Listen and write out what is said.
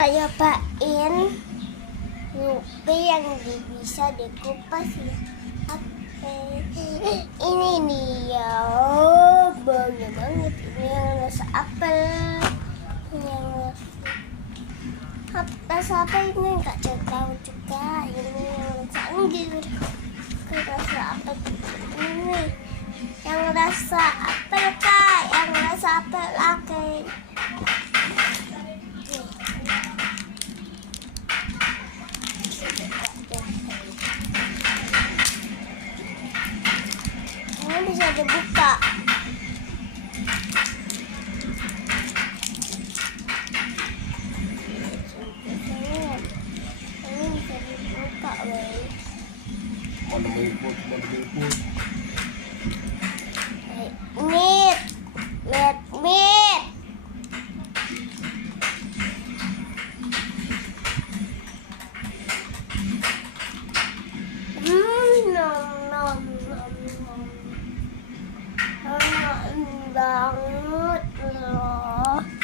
Cobain Yupi yang bisa dikupas ya. Ini dia, baunya banget. Ini yang rasa apel, yang rasa apa ini nggak tahu juga. Ini yang rasa anjir, rasa apel ini, yang rasa apel kak, yang rasa apel lagi. Ini bisa dibuka. Ini bisa dibuka, weh. Mana meliput. Mit, mit. Nom nom nom nom. Enak banget loh.